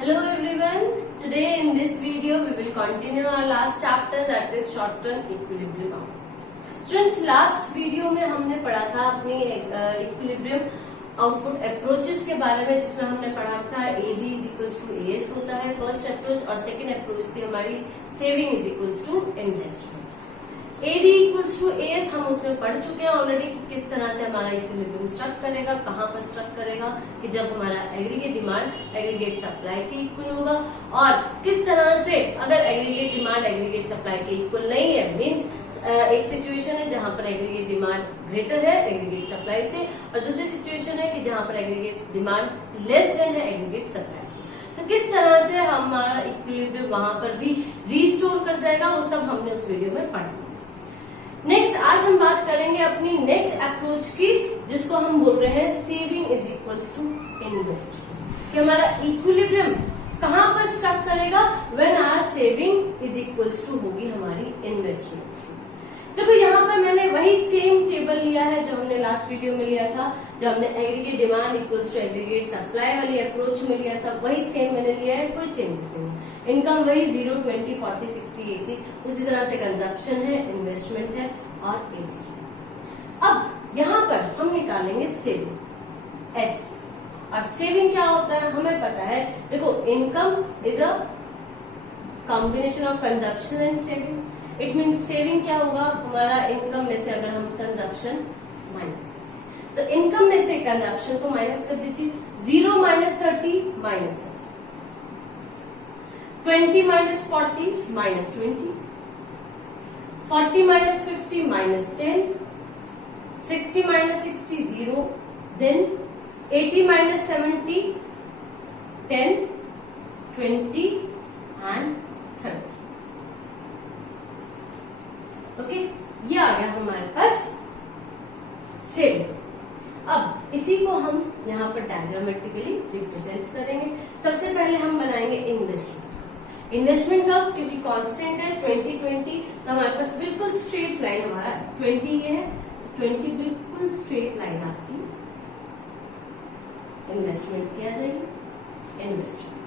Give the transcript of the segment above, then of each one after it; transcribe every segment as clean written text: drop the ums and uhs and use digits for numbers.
Hello everyone. Today in this video we will continue our last chapter, that is short-term equilibrium. Students, last video में हमने पढ़ा था अपनी equilibrium output approaches के बारे में, जिसमें हमने पढ़ा था AD is equals to AS होता है फर्स्ट अप्रोच, और सेकेंड अप्रोच थी हमारी saving is equals to investment. AD equals to AS हम उसमें पढ़ चुके हैं ऑलरेडी कि किस तरह से हमारा इक्विलिब्रियम स्ट्रक करेगा, कहाँ पर स्ट्रक करेगा, कि जब हमारा एग्रीगेट डिमांड एग्रीगेट सप्लाई के इक्वल होगा, और किस तरह से अगर एग्रीगेट डिमांड एग्रीगेट सप्लाई के इक्वल नहीं है, मीन्स एक सिचुएशन है जहां पर एग्रीगेट डिमांड ग्रेटर है एग्रीगेट सप्लाई से, और दूसरी सिचुएशन है कि जहां पर एग्रीगेट डिमांड लेस देन है एग्रीगेट सप्लाई से. तो किस तरह से हमारा इक्विलिब्रियम वहां पर भी रिस्टोर कर जाएगा, वो सब हमने उस वीडियो में पढ़ा. नेक्स्ट आज हम बात करेंगे अपनी नेक्स्ट अप्रोच की, जिसको हम बोल रहे हैं saving is equals to investment. कि हमारा इक्विलिब्रियम कहां पर स्टक करेगा, when our saving is equals to होगी हमारी इन्वेस्टमेंट. देखो यहाँ पर मैंने वही सेम टेबल लिया है जो हमने लास्ट वीडियो में लिया था, जो हमने aggregate demand equals to aggregate supply वाली अप्रोच में लिया था, वही सेम मैंने लिया है, कोई चेंजेस नहीं. इनकम वही 0, 20, 40, 60, 80, उसी तरह से कंजप्शन है, इन्वेस्टमेंट है और AD है. अब यहाँ पर हम निकालेंगे सेविंग S, और सेविंग क्या होता है हमें पता है. देखो income is a combination of consumption and saving. It means saving क्या होगा, हमारा इनकम में से अगर हम कंजप्शन माइनस करें, तो इनकम में से कंजप्शन को माइनस कर दीजिए. 0 minus 30 minus 20 minus 40 minus 20, 40 minus 50 minus 10, 60 minus 60 0, then 80 minus 70 10, 20 and 30. Okay, ये आ गया हमारे पास सेविंग. अब इसी को हम यहाँ पर डायग्रामेटिकली रिप्रेजेंट करेंगे. सबसे पहले हम बनाएंगे इन्वेस्टमेंट. इन्वेस्टमेंट का क्योंकि कांस्टेंट है 20, तो हमारे पास बिल्कुल स्ट्रेट लाइन, हमारा 20 ये है, 20 बिल्कुल स्ट्रेट लाइन आपकी इन्वेस्टमेंट की आ जाएगी इन्वेस्टमेंट.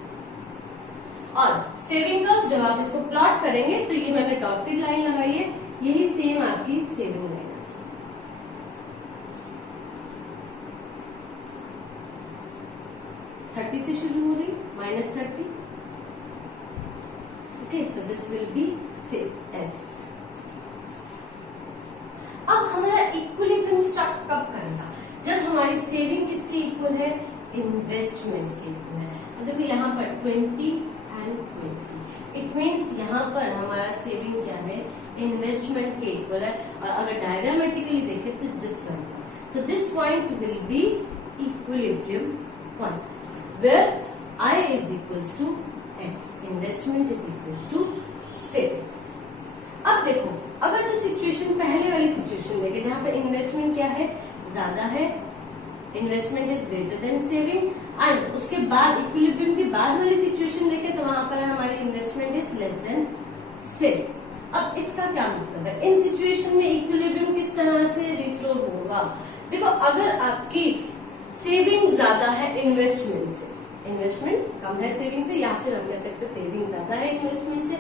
और सेविंग का जब आप इसको प्लॉट करेंगे तो ये मैंने डॉटेड लाइन लगाई है, यही सेम आपकी सेविंग लाइन आ जाएगी. 30 से शुरू हो रही, minus 30. Okay, so this will be S. अब हमारा इक्विलिब्रियम स्टक कब करेगा, जब हमारी सेविंग किसके इक्वल है, इन्वेस्टमेंट के इक्वल है. तो देखो यहाँ पर 20 एंड 20, इट मीन्स यहाँ पर हमारा सेविंग क्या है, इन्वेस्टमेंट के इक्वल है. और अगर डायग्रामेटिकली देखें तो this one, so this point will be equilibrium point, where I is equals to S, investment is equals to saving. अब देखो, अगर जो सिचुएशन पहले वाली सिचुएशन देखें जहां पर इन्वेस्टमेंट क्या है, ज्यादा है, investment is greater than saving, and उसके बाद इक्विलिब्रियम के बाद वाली सिचुएशन देखें तो वहां पर हमारी investment is less than saving. अब इसका क्या मतलब है, इन सिचुएशन में इक्विलिब्रियम किस तरह से रिस्टोर होगा. देखो अगर आपकी सेविंग ज्यादा है इन्वेस्टमेंट से, इन्वेस्टमेंट कम है सेविंग से, या फिर हम कह सकते सेविंग ज्यादा है इन्वेस्टमेंट से.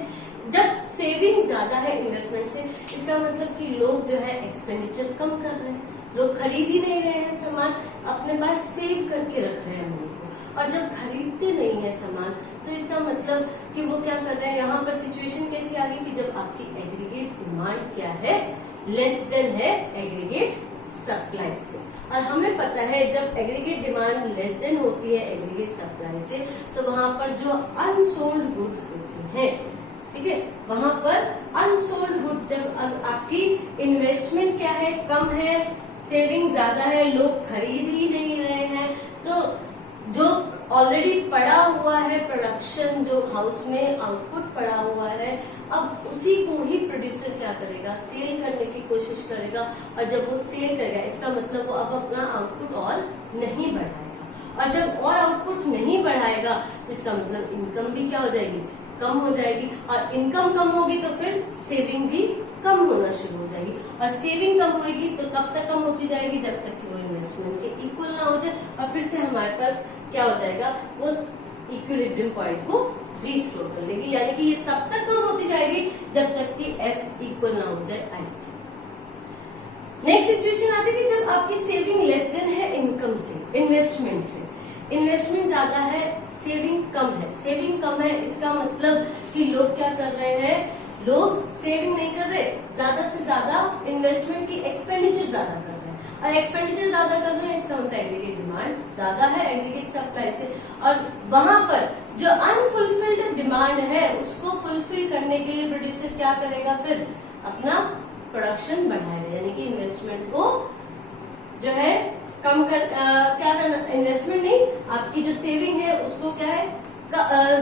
जब सेविंग ज्यादा है इन्वेस्टमेंट से, इसका मतलब कि लोग जो है एक्सपेंडिचर कम कर रहे हैं, लोग खरीद ही नहीं रहे हैं सामान, अपने पास सेव करके रख रहे हैं उनको. और जब खरीदते नहीं है सामान तो इसका मतलब कि वो क्या कर रहे हैं, यहाँ पर सिचुएशन कैसी आ गई कि जब आपकी एग्रीगेट डिमांड क्या है, लेस देन है एग्रीगेट सप्लाई से. और हमें पता है जब एग्रीगेट डिमांड लेस देन होती है एग्रीगेट सप्लाई से, तो वहां पर जो अनसोल्ड गुड्स होती हैं, ठीक है, वहां पर अनसोल्ड गुड्स, जब आपकी इन्वेस्टमेंट क्या है, कम है, सेविंग ज्यादा है, लोग खरीद ही नहीं रहे हैं, तो जो ऑलरेडी पड़ा हुआ है प्रोडक्शन, जो हाउस में आउटपुट पड़ा हुआ है, अब उसी को ही प्रोड्यूसर क्या करेगा, सेल करने की कोशिश करेगा. और जब वो सेल करेगा, इसका मतलब वो अब अपना आउटपुट और नहीं बढ़ाएगा, और जब और आउटपुट नहीं बढ़ाएगा तो इसका मतलब इनकम भी क्या हो जाएगी, कम हो जाएगी. और इनकम कम होगी तो फिर सेविंग भी कम होना शुरू हो जाएगी, और सेविंग कम होगी तो कब तक कम होती जाएगी, जब तक कि वो इन्वेस्टमेंट के इक्वल ना हो जाए, और फिर से हमारे पास क्या हो जाएगा, वो इक्विलिब्रियम पॉइंट को रिस्टोर कर लेगी, यानी कि ये तब तक कम होती जाएगी जब तक कि S इक्वल ना हो जाए I। नेक्स्ट सिचुएशन आती है कि जब आपकी सेविंग लेस देन है इनकम से, इन्वेस्टमेंट से। इन्वेस्टमेंट ज्यादा है, सेविंग कम है। सेविंग कम है इसका मतलब कि लोग क्या कर रहे हैं, लोग सेविंग नहीं कर रहे, ज्यादा से ज्यादा इन्वेस्टमेंट की एक्सपेंडिचर ज्यादा कर रहे हैं। और एक्सपेंडिचर ज्यादा कर रहे हैं इसका मतलब एग्रीगेट डिमांड ज्यादा है एग्रीगेट सप्लाई से, और वहां पर जो अनफुलफिल्ड डिमांड है उसको फुलफिल करने के लिए प्रोड्यूसर क्या करेगा, फिर अपना प्रोडक्शन बढ़ाएगा, यानी कि इन्वेस्टमेंट को जो है कम कर क्या करना, इन्वेस्टमेंट नहीं, आपकी जो सेविंग है उसको क्या है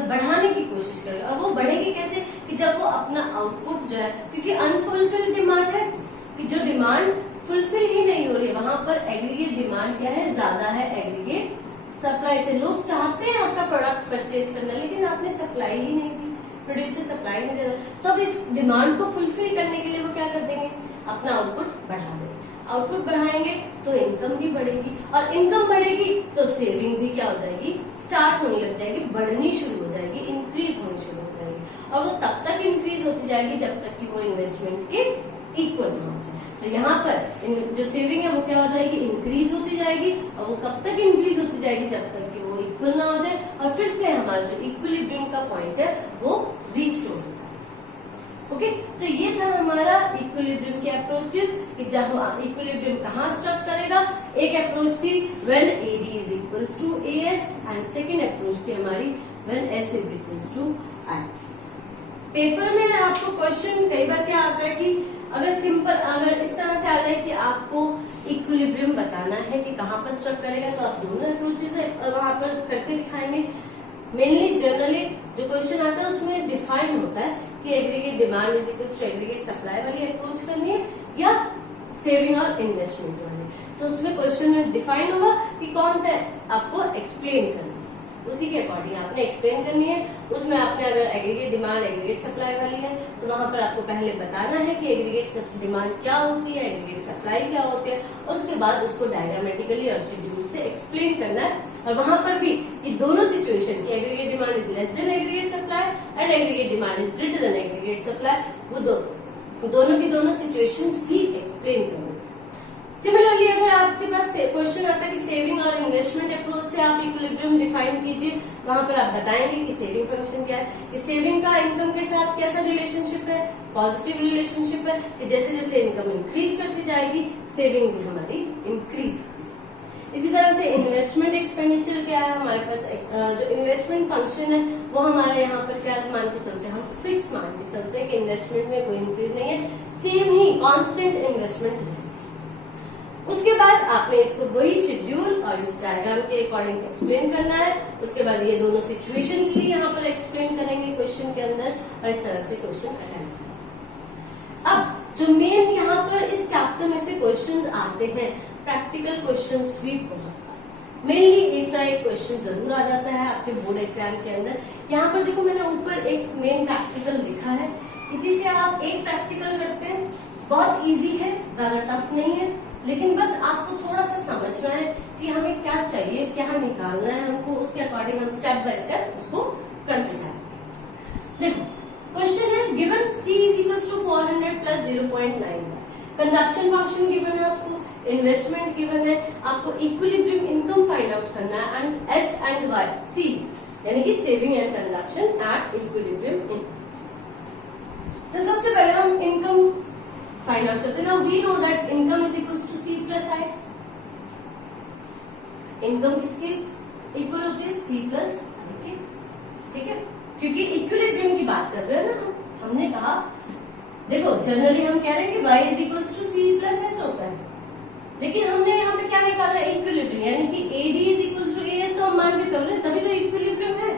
बढ़ाने की कोशिश करेगा। और वो बढ़ेगी कैसे, कि जब वो अपना आउटपुट जो है, क्योंकि अनफुलफिल्ड डिमांड है कि जो डिमांड फुलफिल ही नहीं हो रही, वहां पर एग्रीगेट डिमांड क्या है, ज्यादा है एग्रीगेट सप्लाई से। लोग चाहते हैं आपका प्रोडक्ट परचेज करना, लेकिन आपने सप्लाई ही नहीं दी, प्रोड्यूसर सप्लाई नहीं दे रहा, तो अब इस डिमांड को फुलफिल करने के लिए वो क्या कर देंगे, अपना आउटपुट बढ़ा देंगे। आउटपुट बढ़ाएंगे तो इनकम भी बढ़ेगी, और इनकम बढ़ेगी तो सेविंग भी क्या हो जाएगी, स्टार्ट होने लग जाएगी, बढ़नी शुरू हो जाएगी, इंक्रीज होनी शुरू हो जाएगी। और वो तब तक इंक्रीज होती जाएगी जब तक कि वो इन्वेस्टमेंट के इक्वल ना हो जाए। तो यहाँ पर जो सेविंग है वो क्या हो जाएगी, इंक्रीज होती जाएगी, और वो कब तक इंक्रीज होती जाएगी, जब तक कि वो इक्वल ना हो जाए, और फिर से हमारा जो इक्विलिब्रियम का पॉइंट है वो रिस्टोर हो जाए। ओके, तो ये था हमारा इक्विलिब्रियम के अप्रोचेस कि जब हम इक्विलिब्रियम कहाँ स्ट्रक करेगा। एक अप्रोच थी when AD is equals to AS, and second approach थी हमारी when S is equals to I। Paper में आपको क्वेश्चन कई बार क्या आता है कि अगर सिंपल, अगर इस तरह से आ जाए कि आपको इक्विलिब्रियम बताना है कि कहाँ पर स्ट्रक करेगा, तो आप दोनों अप्रोचेस वहां पर करके दिखाएंगे। मेनली जनरली जो क्वेश्चन आता है उसमें डिफाइन होता है कि aggregate demand is equal to aggregate supply वाली अप्रोच करनी है या सेविंग और इन्वेस्टमेंट वाली। तो उसमें क्वेश्चन में डिफाइन होगा कि कौन सा आपको एक्सप्लेन करना है, उसी के अकॉर्डिंग आपने एक्सप्लेन करनी है। उसमें आपने अगर एग्रीगेट डिमांड एग्रीगेट सप्लाई वाली है तो वहां पर आपको पहले बताना है कि एग्रीगेट डिमांड क्या होती है, एग्रीगेट सप्लाई क्या होती है, और उसके बाद उसको डायग्रामेटिकली और शेड्यूल से एक्सप्लेन करना है। और वहां पर भी ये दोनों सिचुएशन की aggregate demand is less than aggregate supply and aggregate demand is greater than aggregate supply, वो दोनों की दोनों सिचुएशंस भी एक्सप्लेन करना। सिमिलरली अगर आपके पास क्वेश्चन आता है कि सेविंग और इन्वेस्टमेंट अप्रोच से आप इक्विलिब्रियम डिफाइन कीजिए, वहां पर आप बताएंगे कि सेविंग फंक्शन क्या है, कि सेविंग का इनकम के साथ कैसा रिलेशनशिप है, पॉजिटिव रिलेशनशिप है, कि जैसे जैसे इनकम इंक्रीज करती जाएगी सेविंग भी हमारी इंक्रीज होती जाएगी। इसी तरह से इन्वेस्टमेंट एक्सपेंडिचर क्या है, हमारे पास जो इन्वेस्टमेंट फंक्शन है वो हमारे यहाँ पर क्या मान के चलते हैं, हम फिक्स मान के चलते हैं कि इन्वेस्टमेंट में कोई इंक्रीज नहीं है, सेम ही कॉन्स्टेंट इन्वेस्टमेंट है। उसके बाद आपने इसको वही शेड्यूल और इस डायग्राम के अकॉर्डिंग एक्सप्लेन करना है। उसके बाद ये दोनों सिचुएशंस भी यहाँ पर एक्सप्लेन करेंगे क्वेश्चन के अंदर, और इस तरह से क्वेश्चन अटेम्प्ट। अब जो मेन यहाँ पर इस चैप्टर में से क्वेश्चंस आते हैं, प्रैक्टिकल क्वेश्चंस भी बहुत मेनली एक ना एक क्वेश्चन जरूर आ जाता है आपके बोर्ड एग्जाम के अंदर। यहाँ पर देखो मैंने ऊपर एक मेन प्रैक्टिकल लिखा है, इसी से आप एक प्रैक्टिकल करते हैं, बहुत इजी है, ज्यादा टफ नहीं है, लेकिन बस आपको थोड़ा सा समझना है कि हमें क्या चाहिए, क्या निकालना है हमको, उसके अकॉर्डिंग हम स्टेप बाय स्टेप उसको करते जाएंगे। देखो क्वेश्चन है given C is equals to 400 plus 0.9, consumption function given है आपको, इन्वेस्टमेंट गिवन है, आपको इक्विलिब्रियम इनकम फाइंड आउट करना है, and S and Y C यानी कि saving and consumption at equilibrium income. तो सबसे पहले हम इनकम फाइंड आउट करते हैं। Now we know that income is equals to C plus I। Income किसके इक्वल होती है, C प्लस I के, ठीक है, क्योंकि इक्विलिब्रियम की बात कर रहे हैं ना हमने कहा। देखो जनरली हम कह रहे हैं कि Y is equals to C plus S होता है, लेकिन हमने यहाँ पे क्या निकाला, इक्विलिब्रियम, यानी कि AD is equals to AS, तो हम मान के चल रहे हैं तभी तो इक्विलिब्रियम है।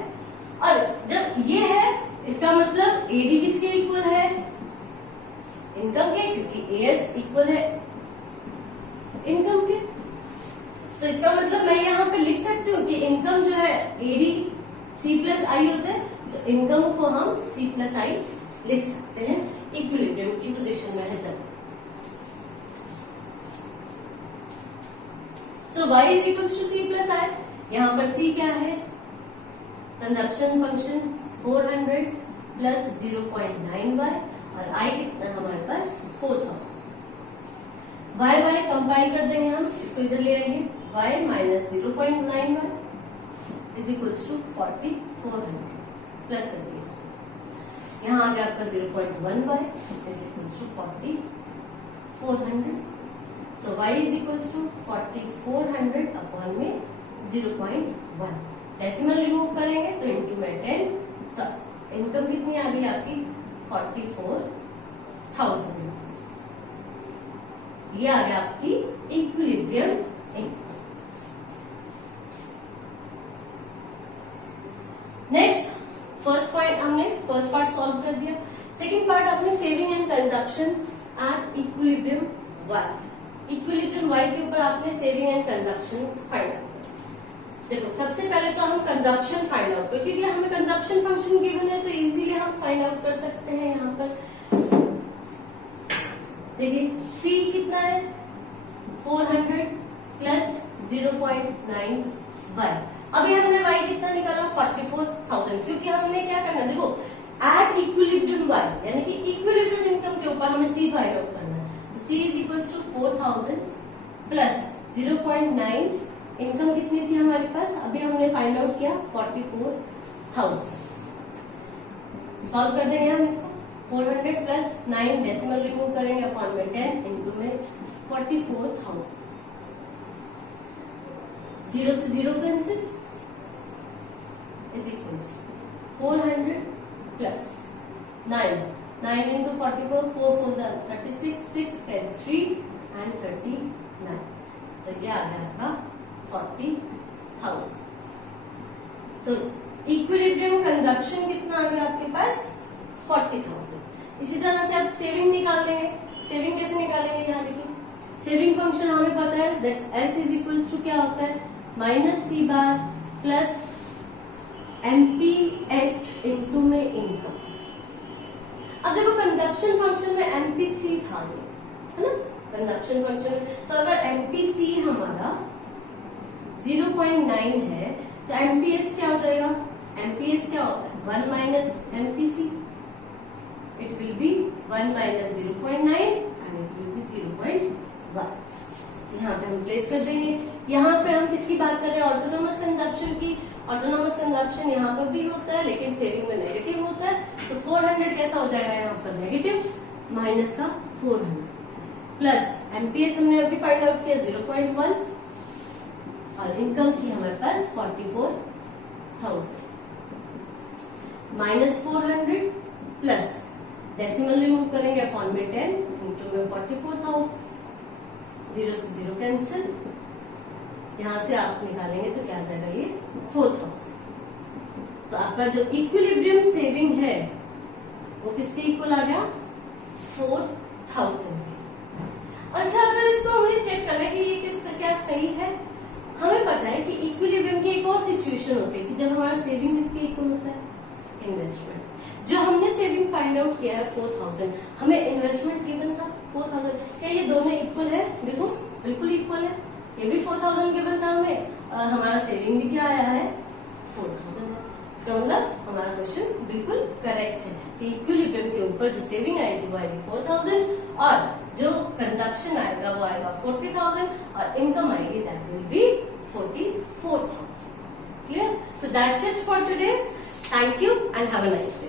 और जब ये है इसका मतलब AD किसके इक्वल है, इनकम के, क्योंकि AS इक्वल है इनकम के। तो इसका मतलब मैं यहाँ पे लिख सकती हूँ कि इनकम जो है AD C प्लस I होता है, तो इनकम को हम C प्लस I लिख सकते हैं इक्विलिब्रियम की पोजीशन में है जब। So Y is equal to C plus I, यहाँ पर C क्या है, कंजप्शन फंक्शन 400 प्लस 0.9y और I कितना हमारे पास 4000। y कंपाइल कर देंगे हम, इसको इधर ले आएंगे, y minus 0.9y is equals to 4400 plus कर दीजिए इसको, यहाँ आ गया आपका 0.1y is equals to 4400। So y is equals to 4400 upon में 0.1। डेसिमल रिमूव करेंगे तो इंटू में 10। इनकम कितनी आ गई आपकी 44,000 रुपीज। ये आ गया आपकी equilibrium income. Next first part solve कर दिया। सेकंड पार्ट आपने saving and consumption at equilibrium Y. Equilibrium Y के ऊपर आपने saving and consumption find out. देखो सबसे पहले तो हम कंजप्शन फाइंड आउट करें, क्योंकि हमें कंजप्शन फंक्शन गिवन है तो इजीली हम फाइंड आउट कर सकते हैं। यहाँ पर देखिए C कितना है 400 प्लस 0.9 y। अभी हमने y कितना निकाला 44,000, क्योंकि हमने क्या करना, देखो एट इक्विलिब्रियम y यानी कि इक्विलिब्रियम इनकम के ऊपर हमें C फाइंड आउट करना है। C is equals to 4,000 plus 0.9 income कितनी थी हमारे पास, अभी हमने फाइंड आउट किया 44,000। सॉल्व कर देंगे हम इसको, 400 प्लस 9 डेसिमल रिमूव करेंगे अपॉन में 10 इंटू में 44,000। 0 से 0 cancel is equals 400 plus 9 into 44, 4 4 36, 6 10 3 and 39। तो ये आ गया आपका 40,000। सो इक्विलिब्रियम कंजप्शन कितना आ गया आपके पास 40,000। इसी तरह से आप सेविंग निकाल लेंगे। सेविंग कैसे निकालेंगे, यहाँ देखिए सेविंग फंक्शन हमें पता है that S is equals to क्या होता है minus C bar plus MPS into में इनकम। अब देखो कंजप्शन फंक्शन में MPC था है ना, कंजप्शन फंक्शन, तो अगर MPC हमारा 0.9 है तो MPS क्या हो जाएगा, MPS क्या होता है 1 minus MPC, it will be 1 minus 0.9 and it will be 0.1। यहाँ पे हम प्लेस कर देंगे। यहाँ पे हम किसकी बात कर रहे हैं, ऑटोनोमस कंजप्शन की। ऑटोनोमस कंजप्शन यहाँ पर भी होता है लेकिन सेविंग में नेगेटिव होता है, तो 400 कैसा हो जाएगा यहाँ पर नेगेटिव, माइनस का 400 प्लस MPS हमने अभी फाइंड आउट किया 0.1 और इनकम थी हमारे पास 44,000 माइनस 400 प्लस डेसिमल रिमूव करेंगे अपॉन में 10 इंटू में 44,000। 0 से 0 कैंसिल, यहां से आप निकालेंगे तो क्या आ जाएगा ये 4,000। तो आपका जो इक्विलिब्रियम सेविंग है वो किसके इक्वल आ गया 4,000 के। अच्छा अगर इसको हमने चेक करना है कि ये किस क्या सही है, हमें पता है कि इक्विलिब्रियम की एक और सिचुएशन होती है कि जब हमारा सेविंग किसके इक्वल होता है इन्वेस्टमेंट। जो हमने सेविंग फाइंड आउट किया है 4,000, हमें इन्वेस्टमेंट गिवन था 4,000। क्या ये दोनों इक्वल है, देखो बिल्कुल इक्वल है, ये भी 4,000 गिवन था हमें और हमारा सेविंग भी क्या आया है 4,000 है। इसका मतलब हमारा क्वेश्चन बिल्कुल करेक्ट है कि इक्विलिब्रियम के ऊपर जो सेविंग आएगी वो आएगी 4,000 और जो कंजप्शन आएगा वो आएगा 40,000 और इनकम आएगी that will be 44,000। Clear? So that's it for today. Thank you and have a nice day.